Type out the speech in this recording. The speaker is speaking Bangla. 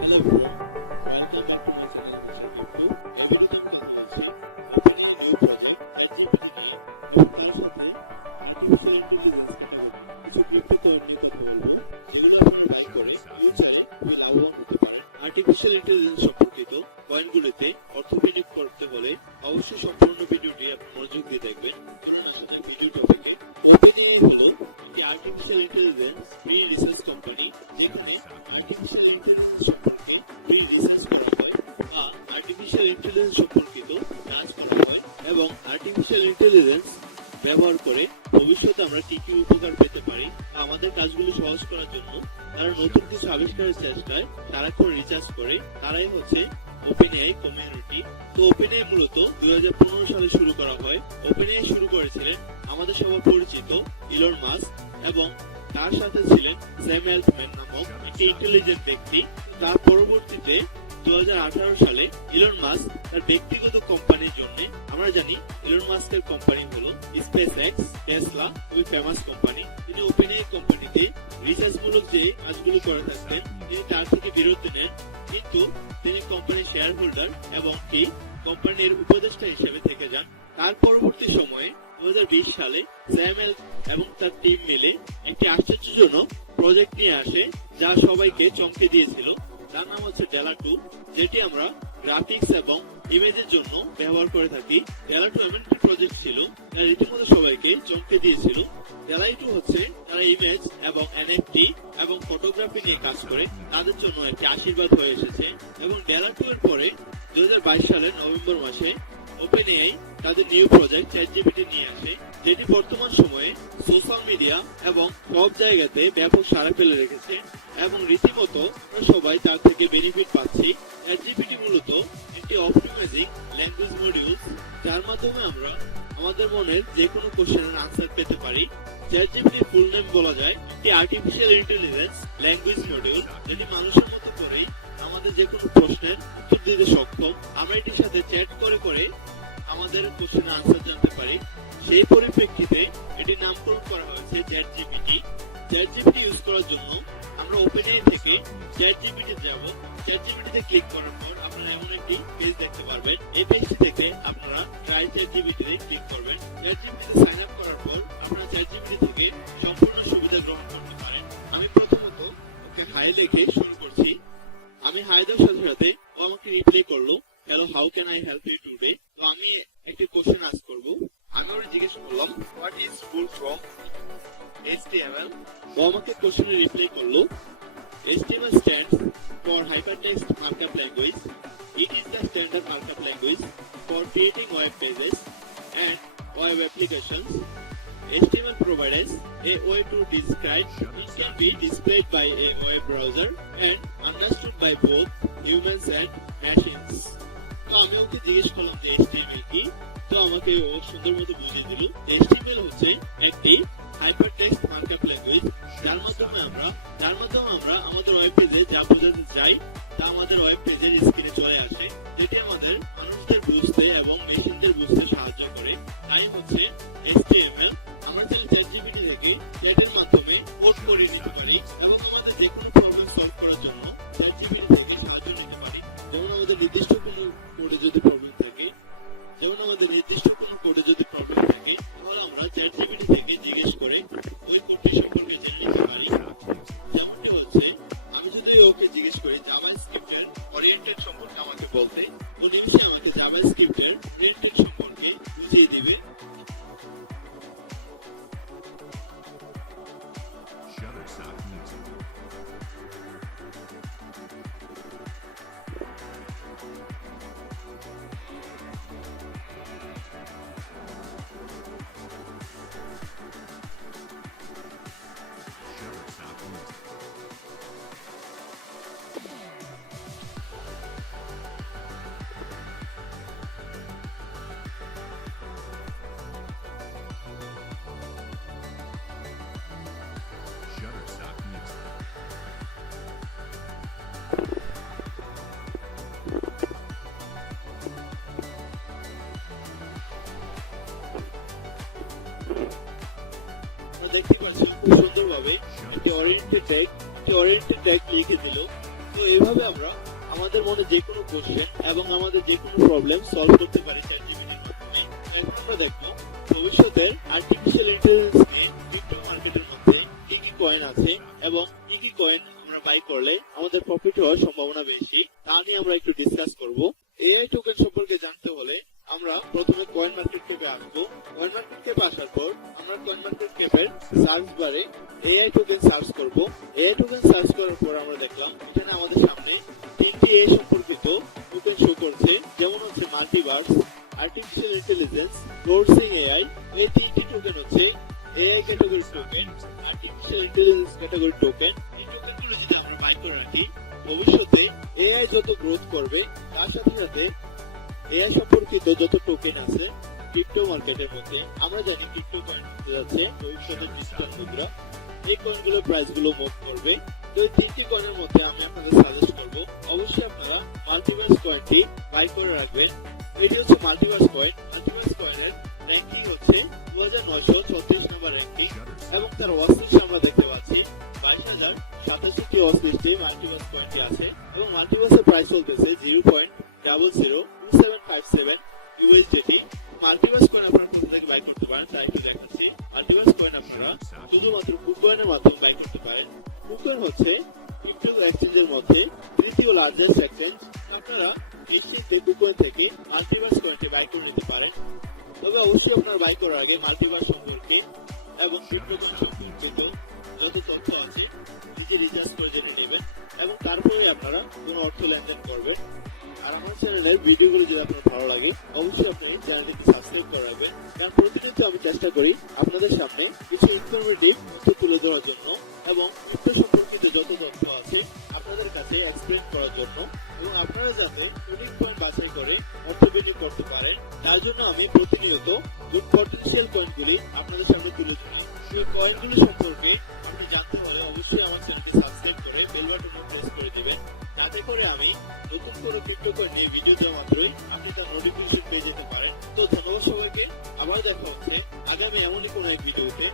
Hello everyone, welcome back to my channel Mr. Unique. Today new project ChatGPT নিয়ে আপনাদের সাথে আর্টিফিশিয়াল ইন্টেলিজেন্স কিছু গুরুত্বপূর্ণ নিয়ে কথা বলবো। যেগুলো আপনারা লাইক করে ফিউচারে খুবই লাভবান হতে পারেন। আর্টিফিশিয়াল ইন্টেলিজেন্স সম্পর্কিত পয়েন্টগুলিতে অর্থ বিনিয়োগ করতে হলে অবশ্যই সম্পূর্ণ ভিডিওটি আপনি মনোযোগ দিয়ে দেখবেন। চলুন আসা যাক ভিডিও টপিকে। ওপেনএআই হলো একটি artificial intelligence free research company, যেখানে আর্টিফিশিয়াল ইন্টেলিজেন্স সম্পর্কে ফ্রি রিসার্চ করা হয় বা আর্টিফিশিয়াল ইন্টেলিজেন্স সম্পর্কিত কাজ করা হয় এবং আর্টিফিশিয়াল ইন্টেলিজেন্স ব্যবহার করে ভবিষ্যতে আমরা কি কি উপকার পেতে পারি আমাদের কাজগুলো সহজ করার জন্য তারা নতুন কিছু আবিষ্কারের চেষ্টায় সারাক্ষণ রিসার্চ করে। তারাই হচ্ছে ওপেনএআই কমিউনিটি। তো ওপেনএআই মূলত 2015 সালে শুরু করা হয়। ওপেনএআই শুরু করেছিলেন আমাদের সবার পরিচিত ইলন মাস্ক এবং তার সাথে ছিলেন স্যাম অ্যালটম্যান নামক একটি ইন্টেলিজেন্ট ব্যক্তি। তার পরবর্তীতে 2018 সালে ইলন মাস্ক তার ব্যক্তিগত কোম্পানির জন্য, আমরা জানি ইলন মাস্কের কোম্পানি হলো স্পেসএক্স, টেসলা, খুবই ফেমাস কোম্পানি। তিনি ওপেনএআই কোম্পানিতে রিসার্চমূলক যে কাজগুলো করে থাকতেন তিনি তার থেকে বিরতি নেন, কিন্তু তিনি কোম্পানির শেয়ার হোল্ডার এবং কি কোম্পানির উপদেষ্টা হিসেবে থেকে যান। তার পরবর্তী সময়ে 2020 সালে স্যাম এবং তার টিম মিলে একটি আশ্চর্যজনক প্রজেক্ট নিয়ে আসে যা সবাইকে চমকে দিয়েছিল। তার নাম হচ্ছে ডেলা 2, যেটি আমরা গ্রাফিক্স এবং ইমেজের জন্য ব্যবহার করে থাকি। ডেলা 2 এমন একটি প্রজেক্ট ছিল যা রীতিমতো সবাইকে চমকে দিয়েছিল। ডেলা 2 হচ্ছে তারা ইমেজ এবং এনএফটি এবং ফটোগ্রাফি নিয়ে কাজ করে, তাদের জন্য একটি আশীর্বাদ হয়ে এসেছে। এবং ডেলা 2 এর পরে 2022 সালের নভেম্বর মাসে ওপেনএআই তাদের নিউ প্রজেক্ট ChatGPT নিয়ে আসে, যেটি বর্তমান সময়ে সোশ্যাল মিডিয়া এবং সব জায়গাতে ব্যাপক সাড়া ফেলে রেখেছে এবং রীতিমতো সবাই তার থেকে বেনিফিট পাচ্ছি। ChatGPT মূলত একটি অপটিমাইজিং ল্যাঙ্গুয়েজ মডিউল, যার মাধ্যমে আমরা আমাদের মনের যে কোনো কোশ্চেনের আনসার পেতে পারি। ChatGPT ফুল নেম বলা যায় একটি আর্টিফিশিয়াল ইন্টেলিজেন্স ল্যাঙ্গুয়েজ মডিউল, যেটি মানুষের মতো করেই আমাদের যে কোনো প্রশ্নের উত্তর দিতে সক্ষম। আমরা এটির সাথে চ্যাট করে করে আমাদের কোশ্চেনের আনসার জানতে পারি। সেই পরিপ্রেক্ষিতে এটি নামকরণ করা হয়েছে ChatGPT। ChatGPT ইউজ করার জন্য আমরা ওপেনএআই থেকে ChatGPT যাব। ChatGPT তে ক্লিক করার পর আপনারা এমন একটি পেজ দেখতে পারবেন। এই পেজটি থেকে আপনারা ট্রাই ChatGPT তে ক্লিক করবেন। ChatGPT তে সাইন আপ করার পর আপনারা ChatGPT থেকে সম্পূর্ণ সুবিধা গ্রহণ করতে পারেন। আমি প্রথমত ওকে হাই লিখে শুরু করছি। আমি হাই দেওয়ার সাথে সাথে ও আমাকে রিপ্লাই করলো, hello, how can I help you today. তো আমি একটি কোশ্চেন আস্ক করব। আমি ওর জিজ্ঞেস করলাম, what is full from HTML। ও আমাকে কোশ্চেনে রিপ্লাই করলো, HTML stands for Hypertext Markup Language. It is the standard markup language for creating web pages and web applications. HTML provides a way to describe which can be displayed by a web browser and understood by both humans and machines. তো আমি ওকে জিজ্ঞেস করলাম যে HTML কি, তো আমাকে ও সুন্দর মতো বুঝিয়ে দিল। HTML হচ্ছে একটি হাইপারটেক্সট মার্কআপ ল্যাঙ্গুয়েজ, যার মাধ্যমে আমরা আমাদের ওয়েব পেজে যা বোঝাতে চাই তা আমাদের ওয়েব পেজের স্ক্রিনে চলে আসে, যেটি আমাদের মানুষদের বুঝতে এবং মেশিনদের বুঝতে সাহায্য করে। তাই হচ্ছে HTML। আমরা চাইলে ChatGPT থেকে চ্যাটের মাধ্যমে কোড করে নিতে পারি এবং আমাদের যে কোনো প্রবলেম সলভ করার জন্য ChatGPT থেকে সাহায্য নিতে পারি। যেমন আমাদের নির্দিষ্ট কোনো কোডে যদি প্রবলেম থাকে তাহলে আমরা ChatGPT থেকে জিজ্ঞেস করে ওই কোডটি সম্পর্কে জেনে নিতে পারি। যেমনটি হচ্ছে, আমি যদি ওকে জিজ্ঞেস করি জাভাস্ক্রিপ্টের ওরিয়েন্টেড সম্পর্কে আমাকে বলতে, ও নিমিষে আমাকে জাভাস্ক্রিপ্টের ওরিয়েন্টেড সম্পর্কে বুঝিয়ে দিবে। দেখতে পাচ্ছেন খুব সুন্দরভাবে একটি ওরিয়েন্টেড ট্যাগ লিখে দিল। তো এইভাবে আমরা আমাদের মনে যে কোনো কোশ্চেন এবং আমাদের যে কোনো প্রবলেম সলভ করতে পারি চ্যাটজিপিটির মাধ্যমে। এখন আমরা দেখবো ভবিষ্যতের আর্টিফিশিয়াল ইন্টেলিজেন্স নিয়ে ক্রিপ্টো মার্কেটের মধ্যে কি কি কয়েন আছে এবং কি কি কয়েন আমরা বাই করলে আমাদের প্রফিট হওয়ার সম্ভাবনা বেশি, তা নিয়ে আমরা একটু ডিসকাস করব। এআই টোকেন সম্পর্কে জানতে হলে আমরা প্রথমে কয়েন মার্কেট ক্যাপে আসবো। কয়েন মার্কেট ক্যাপে আসার পর আমরা কয়েন মার্কেট ক্যাপের সার্চ বারে এআই টোকেন সার্চ করব। এআই টোকেন সার্চ করার পর আমরা দেখলাম এখানে আমাদের সামনে তিনটি এআই সম্পর্কিত টোকেন শো করছে, যেমন হচ্ছে multiverse, artificial intelligence, forcing AI. এই তিনটি টোকেন হচ্ছে AI category token, artificial intelligence category token. এই টোকেনগুলো যদি আমরা বাই করে রাখি, ভবিষ্যতে এআই যত গ্রোথ করবে তার সাথে সাথে এআই সম্পর্কিত যত টোকেন আছে ক্রিপ্টো মার্কেটের মধ্যে, আমরা জানি ক্রিপ্টো কয়েন হতে যাচ্ছে ভবিষ্যতে ডিজিটাল মুদ্রা। এই কয়েনগুলোর প্রাইস গুলো মুভ করবে। তো এই তিনটি কয়েনের মধ্যে আমি আপনাদের সাজেস্ট করব অবশ্যই আপনারা মাল্টিভার্স কয়েনটি বাই করে রাখবেন। এটি হচ্ছে মাল্টিভার্স কয়েন। মাল্টিভার্স কয়েনের র্যাঙ্কিং হচ্ছে 2936 নম্বর র্যাঙ্কিং এবং তার ওয়াচ লিস্ট আমরা দেখতে পাচ্ছি 22,067টি ওয়াচ লিস্টে মাল্টিভার্স কয়েনটি আছে এবং মাল্টিভার্সের প্রাইস চলতেছে 0.002757 USDT। মাল্টিভার্স কয়েন আপনারা কোথা থেকে বাই করতে পারেন তাই একটু দেখাচ্ছি। মাল্টিভার্স কয়েন আপনারা শুধুমাত্র কুকয়েনের মাধ্যমে বাই করতে পারেন। কুকয়েন হচ্ছে ক্রিপ্টো এক্সচেঞ্জের মধ্যে তৃতীয় লার্জেস্ট এক্সচেঞ্জ। আপনারা নিশ্চিন্তে কুকয়েন থেকে মাল্টিভার্স কয়েনটি বাই করে নিতে পারেন। তবে অবশ্যই আপনারা বাই করার আগে মাল্টিভার্স সম্পর্কে এবং ক্রিপ্টো কয়েন সম্পর্কিত যত তথ্য আছে নিজে রিসার্চ করে জেনে নেবেন এবং তারপরে আপনারা কোনো অর্থ লেনদেন করবেন। আর আমার চ্যানেলের ভিডিওগুলো যদি আপনার ভালো লাগে অবশ্যই আপনি চ্যানেলটিকে সাবস্ক্রাইব করে রাখবেন, কারণ প্রতিনিয়ত আমি চেষ্টা করি আপনাদের সামনে কিছু ইনফরমেটিভ তথ্য তুলে দেওয়ার জন্য এবং ক্রিপ্টো সম্পর্কিত যত তথ্য আছে আপনাদের কাছে এক্সপ্লেন করার জন্য, এবং আপনারা যাতে ইউনিক কয়েন বাছাই করে অর্থ বিনিয়োগ করতে পারেন তার জন্য আমি প্রতিনিয়ত গুড পটেনশিয়াল কয়েনগুলি আপনাদের সামনে তুলে ধরি। সেই কয়েনগুলি সম্পর্কে আপনি জানতে হলে অবশ্যই আমার চ্যানেলকে সাবস্ক্রাইব করে বেল বাটনে প্রেস করে দিবেন, যাতে করে আমি নতুন করে ক্রিপ্টো কয়েন নিয়ে ভিডিও দেওয়া মাত্রই আপনি তার নোটিফিকেশন পেয়ে যেতে পারেন। তো ধন্যবাদ সবাইকে, আবার দেখা হচ্ছে আগামী এমনই কোনো এক ভিডিওতে।